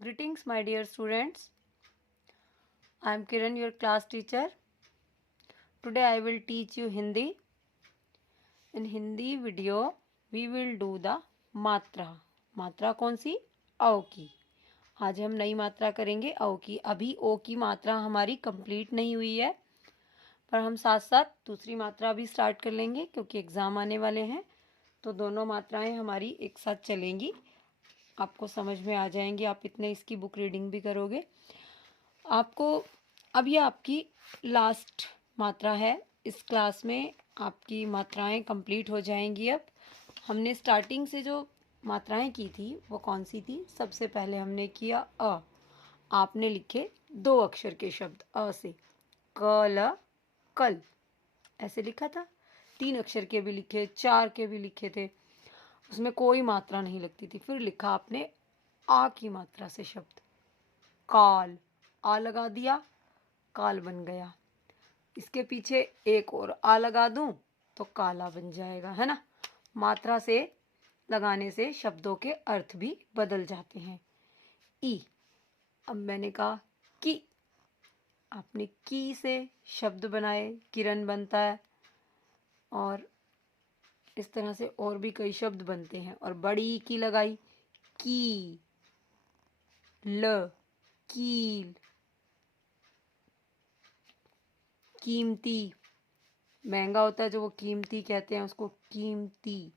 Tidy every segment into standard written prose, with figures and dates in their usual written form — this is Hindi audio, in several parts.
Greetings, my dear students. I am Kiran, your class teacher. Today I will teach you Hindi. In Hindi video, we will do the मात्रा. मात्रा कौन सी? औ की. आज हम नई मात्रा करेंगे औ की. अभी ओ की मात्रा हमारी कंप्लीट नहीं हुई है, पर हम साथ साथ दूसरी मात्रा भी स्टार्ट कर लेंगे क्योंकि एग्ज़ाम आने वाले हैं. तो दोनों मात्राएं हमारी एक साथ चलेंगी. आपको समझ में आ जाएंगी. आप इतने इसकी बुक रीडिंग भी करोगे. आपको अब ये आपकी लास्ट मात्रा है. इस क्लास में आपकी मात्राएं कंप्लीट हो जाएंगी. अब हमने स्टार्टिंग से जो मात्राएं की थी वो कौन सी थी? सबसे पहले हमने किया अ. आपने लिखे 2 अक्षर के शब्द अ से. कल, कल ऐसे लिखा था. 3 अक्षर के भी लिखे, 4 के भी लिखे थे. उसमें कोई मात्रा नहीं लगती थी. फिर लिखा आपने आ की मात्रा से शब्द काल. आ लगा दिया, काल बन गया. इसके पीछे एक और आ लगा दूं तो काला बन जाएगा, है ना. मात्रा से लगाने से शब्दों के अर्थ भी बदल जाते हैं. ई. अब मैंने कहा की. आपने की से शब्द बनाए, किरण बनता है. और इस तरह से और भी कई शब्द बनते हैं. और बड़ी की लगाई, की, ल, कील, कीमती. महंगा होता है जो वो कीमती कहते हैं, उसको कीमती.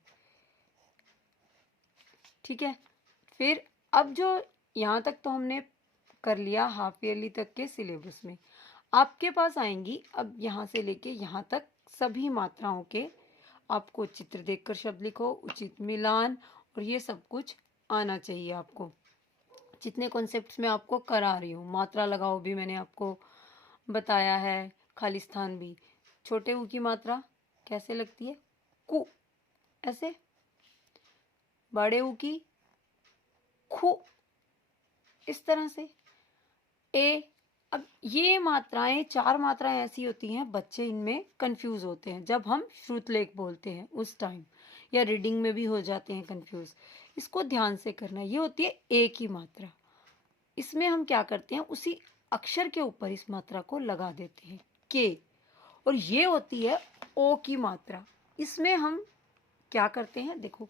ठीक है. फिर अब जो यहाँ तक तो हमने कर लिया हाफ ईयरली तक के सिलेबस में. आपके पास आएंगी अब यहाँ से लेके यहाँ तक सभी मात्राओं के. आपको चित्र देखकर शब्द लिखो, उचित मिलान और ये सब कुछ आना चाहिए आपको. जितने कॉन्सेप्ट्स मैं आपको करा रही हूँ, मात्रा लगाओ भी मैंने आपको बताया है, खाली स्थान भी. छोटे ऊ की मात्रा कैसे लगती है? कु ऐसे. बड़े ऊ की खु इस तरह से. ए. अब ये मात्राएं 4 मात्राएं ऐसी होती हैं बच्चे इनमें कंफ्यूज होते हैं. जब हम श्रुतलेख बोलते हैं उस टाइम या रीडिंग में भी हो जाते हैं कंफ्यूज. इसको ध्यान से करना. ये होती है ए की मात्रा. इसमें हम क्या करते हैं, उसी अक्षर के ऊपर इस मात्रा को लगा देते हैं, के. और ये होती है ओ की मात्रा. इसमें हम क्या करते हैं, देखो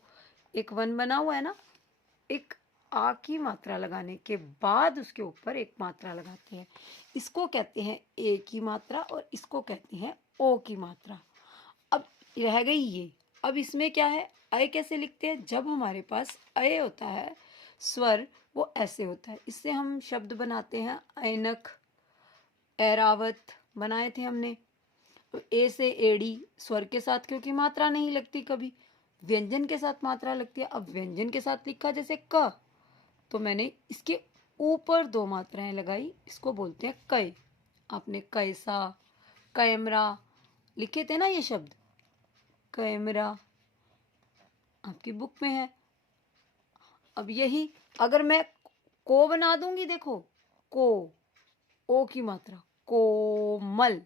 एक वन बना हुआ है ना. एक आ की मात्रा लगाने के बाद उसके ऊपर एक मात्रा लगाते हैं. इसको कहते हैं ए की मात्रा और इसको कहते हैं ओ की मात्रा. अब रह गई ये. अब इसमें क्या है, अय कैसे लिखते हैं? जब हमारे पास अय होता है स्वर, वो ऐसे होता है. इससे हम शब्द बनाते हैं ऐनक, ऐरावत बनाए थे हमने. ए से एड़ी स्वर के साथ क्योंकि मात्रा नहीं लगती कभी, व्यंजन के साथ मात्रा लगती है. अब व्यंजन के साथ लिखा जैसे क, तो मैंने इसके ऊपर 2 मात्राएं लगाई. इसको बोलते हैं कय. आपने कैसा, कैमरा लिखे थे ना ये शब्द. कैमरा आपकी बुक में है. अब यही अगर मैं को बना दूंगी, देखो को, ओ की मात्रा, कोमल,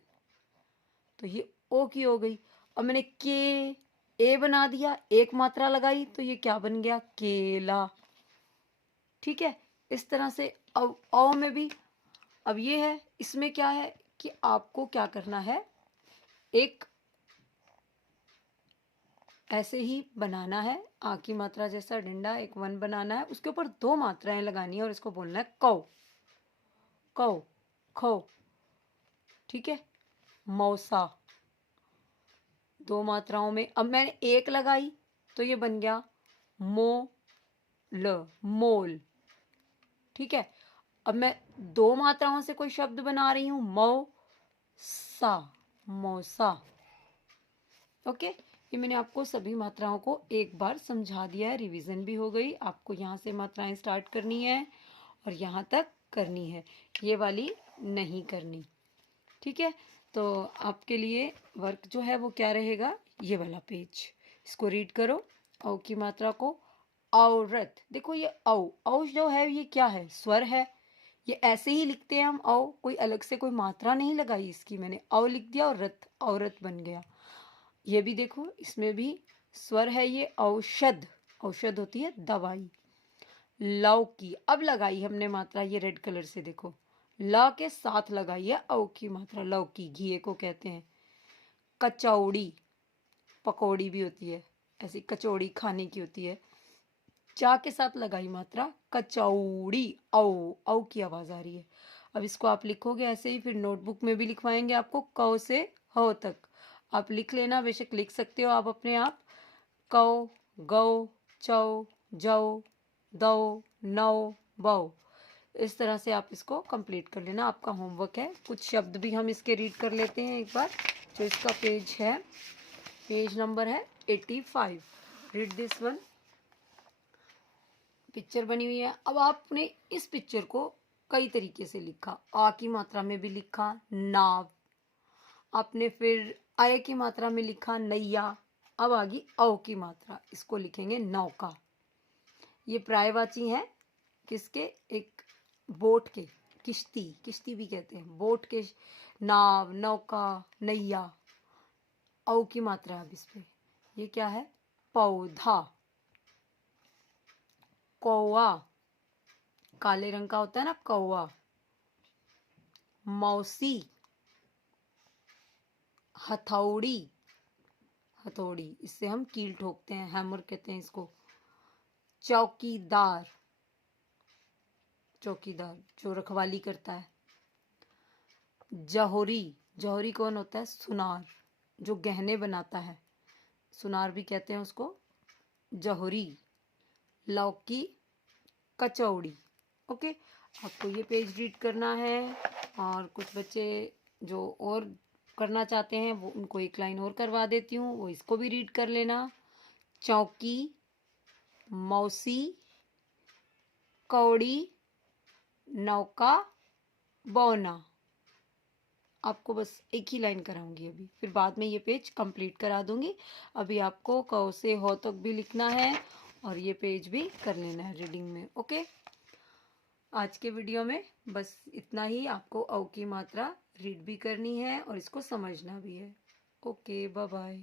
तो ये ओ की हो गई. अब मैंने के ए बना दिया, एक मात्रा लगाई, तो ये क्या बन गया? केला. ठीक है. इस तरह से अब औ में भी अब ये है. इसमें क्या है कि आपको क्या करना है, एक ऐसे ही बनाना है आ की मात्रा जैसा डंडा, एक वन बनाना है. उसके ऊपर 2 मात्राएं लगानी है और इसको बोलना है कौ, कौ, खौ. ठीक है. मौसा 2 मात्राओं में. अब मैंने एक लगाई तो ये बन गया मो, ल, मोल. ठीक है. अब मैं 2 मात्राओं से कोई शब्द बना रही हूं, मौ सा, मौसा. ओके. ये मैंने आपको सभी मात्राओं को एक बार समझा दिया है, रिवीजन भी हो गई. आपको यहाँ से मात्राएं स्टार्ट करनी है और यहाँ तक करनी है, ये वाली नहीं करनी. ठीक है. तो आपके लिए वर्क जो है वो क्या रहेगा, ये वाला पेज. इसको रीड करो. औ की मात्रा को औरत. देखो ये औ जो है ये क्या है? स्वर है. ये ऐसे ही लिखते हैं हम औ, कोई अलग से कोई मात्रा नहीं लगाई इसकी मैंने. औ लिख दिया और रत, औरत बन गया. ये भी देखो इसमें भी स्वर है. ये औषध, औषध होती है दवाई. लौकी। अब लगाई हमने मात्रा ये रेड कलर से, देखो ल के साथ लगाई है औ की मात्रा, लौकी घिए को कहते हैं। कचौड़ी, पकौड़ी भी होती है, ऐसी कचौड़ी खाने की होती है। चा के साथ लगाई मात्रा कचौड़ी, औ की आवाज आ रही है। अब इसको आप लिखोगे ऐसे ही, फिर नोटबुक में भी लिखवाएंगे आपको क से ह तक। आप लिख लेना, बेशक लिख सकते हो आप अपने आप। कौ, गौ, चौ, जौ, दौ, नौ, बौ। इस तरह से आप इसको कंप्लीट कर लेना, आपका होमवर्क है। कुछ शब्द भी हम इसके रीड कर लेते हैं एक बार। जो इसका पेज है, पेज नंबर है 85। Read this one. पिक्चर बनी हुई है। अब आपने इस पिक्चर को कई तरीके से लिखा। आ की मात्रा में भी लिखा नाव, आपने फिर आय की मात्रा में लिखा नैया। अब आ गई औ की मात्रा, इसको लिखेंगे नौका। ये पर्यायवाची है किसके? एक बोट के, किश्ती, किश्ती भी कहते हैं, बोट के, नाव, नौका, नैया। औ की मात्रा अब इस पे, ये क्या है? पौधा। कौआ, काले रंग का होता है ना कौआ। मौसी, हथौड़ी, हथौड़ी इससे हम कील ठोकते हैं, हैमर कहते हैं इसको। चौकीदार, चौकीदार जो रखवाली करता है। जौहरी, जौहरी कौन होता है? सुनार, जो गहने बनाता है, सुनार भी कहते हैं उसको, जौहरी। लौकी, कचौड़ी। ओके, आपको ये पेज रीड करना है। और कुछ बच्चे जो और करना चाहते हैं वो, उनको एक लाइन और करवा देती हूँ, वो इसको भी रीड कर लेना। चौकी, मौसी, कौड़ी, नौका, बौना। आपको बस एक ही लाइन कराऊंगी अभी, फिर बाद में ये पेज कंप्लीट करा दूंगी। अभी आपको क से ह तक भी लिखना है और ये पेज भी कर लेना है रीडिंग में। ओके, आज के वीडियो में बस इतना ही। आपको औ की मात्रा रीड भी करनी है और इसको समझना भी है। Okay, bye bye.